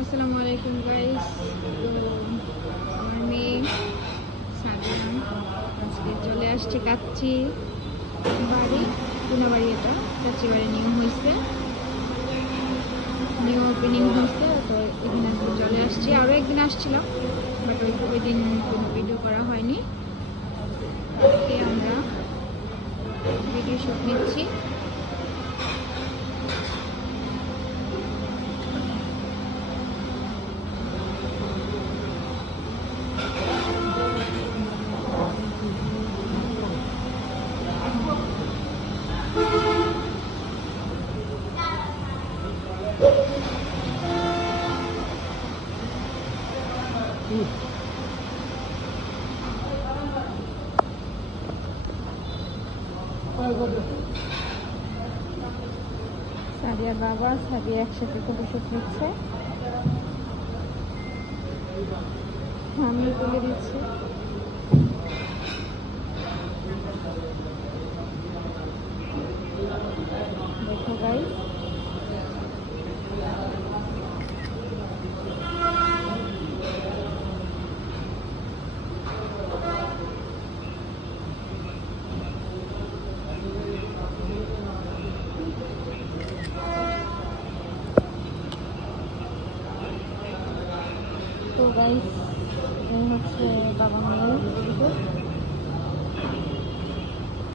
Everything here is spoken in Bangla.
আসসালামু আলাইকুম গাইস। তো আমার মেয়ে সাদিয়া আজকে চলে আসছে কাচ্চি বাড়ি, কোনাবাড়ি। এটা কাচ্চি বাড়ি নিউ ওপেনিং হয়েছে। তো এখানে আজকে চলে আসছি। আরও একদিন আসছিলাম, বাট ওই দিন কোনো ভিডিও করা হয়নি। আজকে আমরা ভিডিও শুট নিচ্ছি। সাদিয়ার বাবা সাদিয়া একসাথে ফটোশুট নিচ্ছে, আমি তুলে দিচ্ছি। দেখো গাইস, তো গাইস এই হচ্ছে বাবা মায়ের